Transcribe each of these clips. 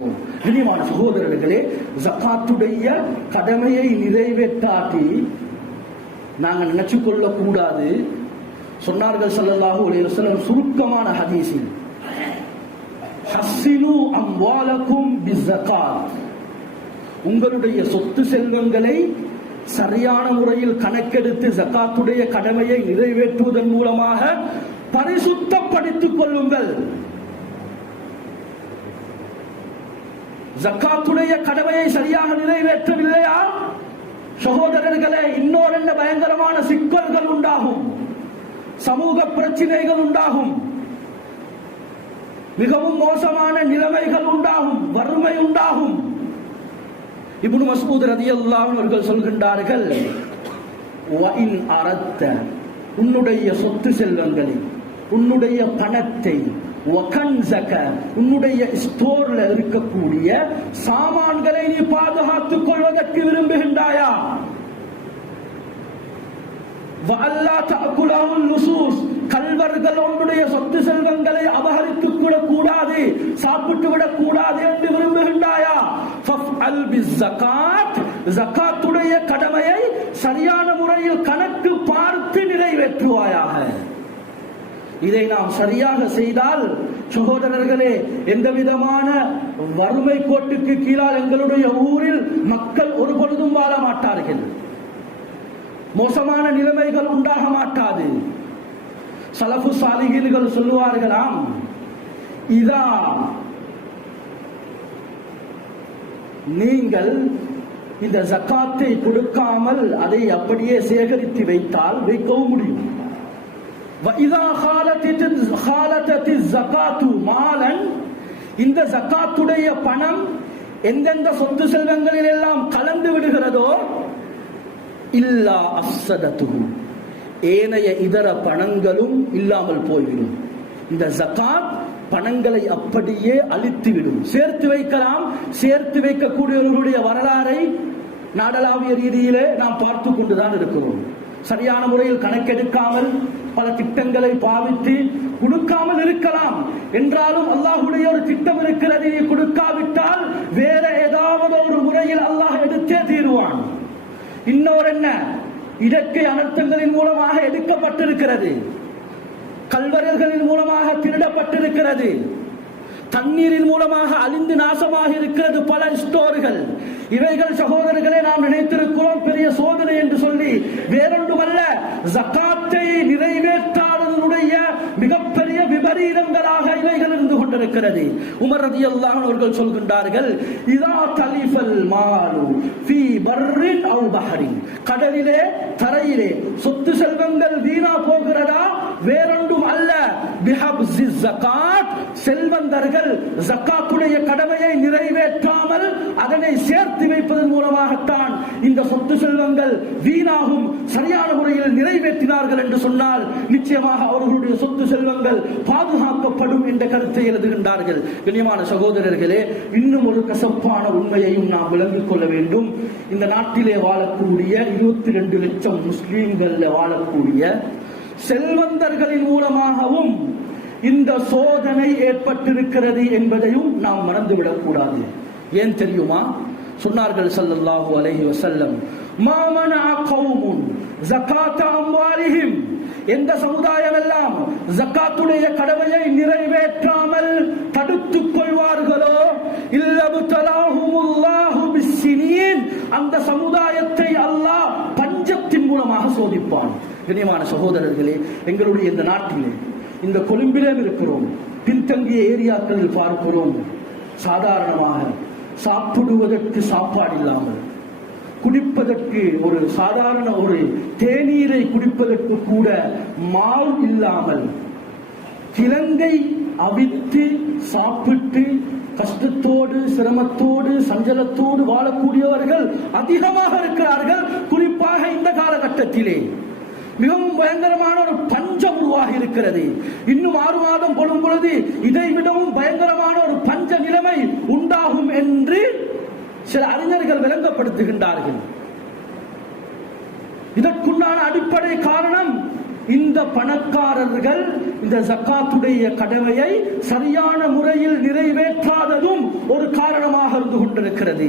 கண்ணியமான சகோதரர்களே, ஜகாத்துடைய கடமையை நிறைவேற்றாட்டி நாங்கள் நினைச்சு கொள்ள கூடாது. சொன்னார்கள் ஸல்லல்லாஹு அலைஹி வஸல்லம் சுருக்கமான ஹதீஸில், ஹஸ்ஸினு அம்வாலக்கும் பிஸ்ஸகாத், உங்களுடைய சொத்து செல்வங்களை சரியான முறையில் கணக்கெடுத்து ஜகாத்துடைய கடமையை நிறைவேற்றுவதன் மூலமாக பரிசுத்தப்படுத்திக் கொள்ளுங்கள். ஜகாத்துடைய கடமையை சரியாக நிறைவேற்றவில்லையா சகோதரர்களே, இன்னொரு என்ன பயங்கரமான சிக்கல்கள் உண்டாகும், சமூக பிரச்சனைகள் உண்டாகும், மிகவும் மோசமான நிலைமைகள் உண்டாகும், வறுமை உண்டாகும். இப்னு மஸ்ஊத் ரலியல்லாஹு அன்ஹு அவர்கள் சொல்கின்றார்கள், வஇன் அரத்த, உன்னுடைய சொத்து செல்வங்களை, உன்னுடைய பணத்தை, வகன்ஸக, உன்னுடைய ஸ்டோர்ல இருக்கக்கூடிய சாமான்களை நீ பாதுகாத்துக் கொள்வதற்கு விரும்புகின்றாயா? வஅல்லா தஅகுலஹுல் லுசூஸ், கல்வர்கள் உன்னுடைய சொத்து செல்வங்களை அபகரித்துக் கூடாது, சாப்பிட்டு விடக் கூடாது என்று விரும்புகின்றாயா? ஃபஃஅல் பிஸ்ஸகாத், ஜகாத்துடைய கடமையை சரியான முறையில் கணக்கு பார்த்து நிறைவேற்றுவாயாக. இதை நாம் சரியாக செய்தால் சகோதரர்களே, எந்த விதமான வறுமை கோட்டுக்கு கீழால் எங்களுடைய ஊரில் மக்கள் ஒரு பொழுதும் வாழ மாட்டார்கள், மோசமான நிலைமைகள் உண்டாக மாட்டாது. சலஃபு சாலிஹீன்கள் சொல்லுவார்களாம், இதா நீங்கள் இந்த ஜகாத்தை கொடுக்காமல் அதை அப்படியே சேகரித்து வைத்தால் வைக்கவும் முடியும். இந்த ஜகாத்துடைய பணம் எந்தெந்த சொத்து செல்வங்களில் எல்லாம் கலந்து விடுகிறதோ, இல்லா அஃஸதத்துஹு, ஏனைய இதர பணங்களும் இல்லாமல் போய்விடும். இந்த ஜகாத் பணங்களை அப்படியே அழித்துவிடும். சேர்த்து வைக்கலாம், சேர்த்து வைக்கக்கூடியவர்களுடைய வரலாறை நாடளாவிய ரீதியிலே நாம் பார்த்து கொண்டுதான் இருக்கிறோம். சரியான முறையில் கணக்கெடுக்காமல் பல திட்டங்களை பாவித்து கொடுக்காமல் இருக்கலாம். என்றாலும் அல்லாஹ்வுடைய ஒரு திட்டம் இருக்கிறது, கொடுக்காவிட்டால் வேற ஏதாவது ஒரு முறையில் அல்லாஹ் எடுத்தே தீருவான். இன்னொரு என்ன, இடக்கை அனர்த்தங்களின் மூலமாக எடுக்கப்பட்டிருக்கிறது, கல்வரல்களின் மூலமாக திருடப்பட்டிருக்கிறது, தண்ணீரின் மூலமாக அழிந்து நாசமாக இருக்கிறது பல ஸ்டோர்கள். இவைகள் சகோதரர்களை நாம் நினைத்திருக்கிறோம் பெரிய சோதனை என்று சொல்லி, வேறொன்றுமல்ல, ஜகாத்தை நிறைவேற்றாததனுடைய மிகப்பெரிய விபரீதங்களாக இவைகள் இருந்து கொண்டிருக்கிறது. உமர் ரலியல்லாஹு அன்ஹு அவர்கள் சொல்கின்றார்கள், இதா தலிஃபல் மாலு ஃபீ பர்ரின் அவ் பஹரின், கடலிலே தரையிலே சொத்து செல்வங்கள் வீணா போகிறதா? வேறொன்றும் அல்ல, பிஹப்ஸி ஜகாத், செல்வந்தர்கள் ஜகாத்துடைய கடமையை நிறைவேற்றாமல் அதனை சேர்த்து வைப்பதன் மூலமாகத்தான் இந்த சொத்து செல்வங்கள் வீணாகும். சரியான முறையில் நிறைவேற்றினார்கள் என்று சொன்னால் நிச்சயமாக அவர்களுடைய சொத்து செல்வங்கள் பாதுகாக்கப்படும் என்ற கருத்தை எழுதுகின்றார்கள். கண்ணியமான சகோதரர்களே, இன்னும் ஒரு கசப்பான உண்மையையும் நாம் விளங்கிக் கொள்ள வேண்டும். இந்த நாட்டிலே வாழக்கூடிய 22 லட்சம் முஸ்லீம்கள் வாழக்கூடிய செல்வந்தர்களின் மூலமாகவும் இந்த சோதனை ஏற்பட்டிருக்கிறது என்பதையும் நாம் மறந்துவிடக் கூடாது. ஏன் தெரியுமா? சொன்னார்கள் ஸல்லல்லாஹு அலைஹி வஸல்லம், மா மனஅ கௌமுன் ஜகாத அம்வாலிஹிம், எந்த சமுதாயம் எல்லாம் ஜகாத்துடைய கடமையை நிறைவேற்றாமல் தடுத்துக் கொள்வார்களோ, இல்லபுதலாஹுமுல்லாஹு பிஸ்ஸினீன், அந்த சமுதாயத்தை அல்லாஹ் பஞ்சத்தின் மூலமாக சோதிப்பான். கண்ணியமான சகோதரர்களே, எங்களுடைய இந்த நாட்டிலே, இந்த கொழும்பிலே இருக்கிறோம், பின்தங்கிய ஏரியாக்களில் பார்க்கிறோம், சாதாரணமாக சாப்பிடுவதற்கு சாப்பாடு இல்லாமல், குடிப்பதற்கு ஒரு சாதாரண ஒரு தேநீரை குடிப்பதற்கு கூட மாவு இல்லாமல், கிழங்கை அவித்து சாப்பிட்டு கஷ்டத்தோடு சிரமத்தோடு சஞ்சலத்தோடு வாழக்கூடியவர்கள் அதிகமாக இருக்கிறார்கள். குறிப்பாக இந்த காலகட்டத்திலே மிகவும் பயங்கரமான ஒரு பஞ்சம் உருவாகி இருக்கிறது. இன்னும் 6 மாதம் கொள்ளும் பொழுது இதை விடவும் பயங்கரமான ஒரு பஞ்ச நிலைமை உண்டாகும் என்று சில அறிஞர்கள் விளங்கப்படுத்துகின்றார்கள். இதற்குண்டான அடிப்படை காரணம் இந்த பணக்காரர்கள் இந்த ஜக்காத்துடைய கடமையை சரியான முறையில் நிறைவேற்றாததும் ஒரு காரணம். வந்து கொண்டிருக்கிறது.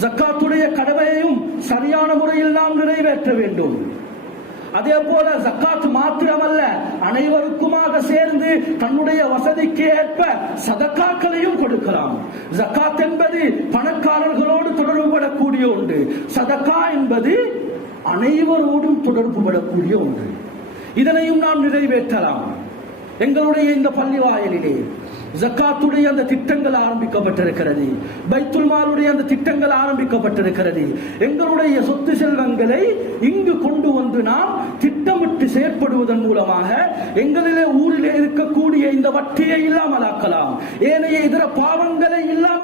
ஜக்காத்துடைய கடமையையும் சரியான முறையில் நாம் நிறைவேற்ற வேண்டும். அதே போல ஜக்காத் மாத்திரமல்ல, அனைவருக்குமாக சேர்ந்து தன்னுடைய வசதிக்கு ஏற்ப சதக்காக்களையும் கொடுக்கலாம். ஜக்காத் என்பது பணக்காரர்களோடு தொடர்புபடக்கூடிய ஒன்று, சதக்கா என்பது அனைவரோடும் தொடர்புபடக்கூடிய ஒன்று. இதனையும் நாம் நிறைவேற்றலாம். எங்களுடைய இந்த பள்ளி வாயிலிலே ஜக்காத்துடைய அந்த திட்டங்கள் ஆரம்பிக்கப்பட்டிருக்கிறது, பைத்துல் மாலுடைய அந்த திட்டங்கள் ஆரம்பிக்கப்பட்டிருக்கிறது. எங்களுடைய சொத்து செல்வங்களை இங்கு கொண்டு வந்து நாம் திட்டமிட்டு செயற்படுவதன் மூலமாக எங்களிலே ஊரிலே இருக்கக்கூடிய இந்த வட்டியை இல்லாமலாக்கலாம், ஏனைய இதர பாவங்களை இல்லாமல்